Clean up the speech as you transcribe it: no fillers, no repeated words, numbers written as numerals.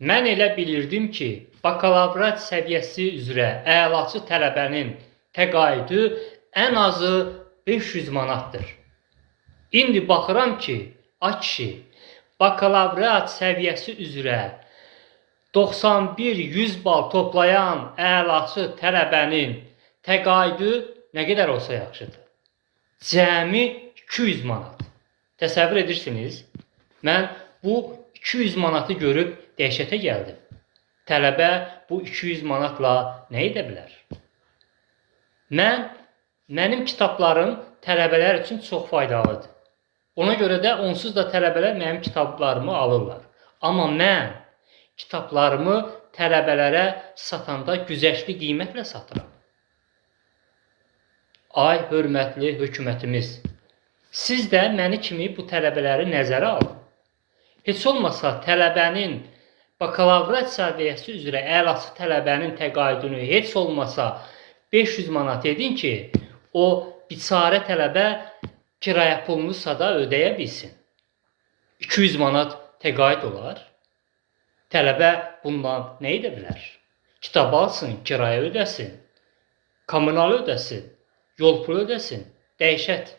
Mən elə bilirdim ki, bakalavrat səviyyəsi üzrə əlaçı tələbənin təqaüdü ən azı 500 manatdır. İndi baxıram ki, ay kişi, bakalavrat səviyyəsi üzrə 91-100 bal toplayan əlaçı tələbənin təqaüdü nə qədər olsa yaxşıdır? Cəmi 200 manat. Təsəvvür edirsiniz? Mən bu 200 manatı görüb dəhşətə gəldim. Tələbə bu 200 manatla nə edə bilər? Mənim kitablarım tələbələr üçün çox faydalıdır. Ona görə də onsuz da tələbələr mənim kitablarımı alırlar. Amma mən kitablarımı tələbələrə satanda güzəştli qiymətlə satıram. Ay hörmətli hökumətimiz, siz də məni kimi bu tələbələri nəzərə alın. Heç olmasa tələbənin bakalavrat səviyyəsi üzrə əlaçı tələbənin təqaüdünü heç olmasa 500 manat edin ki, o biçarə tələbə kirayə pulunu sada ödəyə bilsin. 200 manat təqaüd olar. Tələbə bundan nə edə bilər? Kitab alsın, kirayə ödəsin, kommunal ödəsin, yol pulu ödəsin, dəhşət.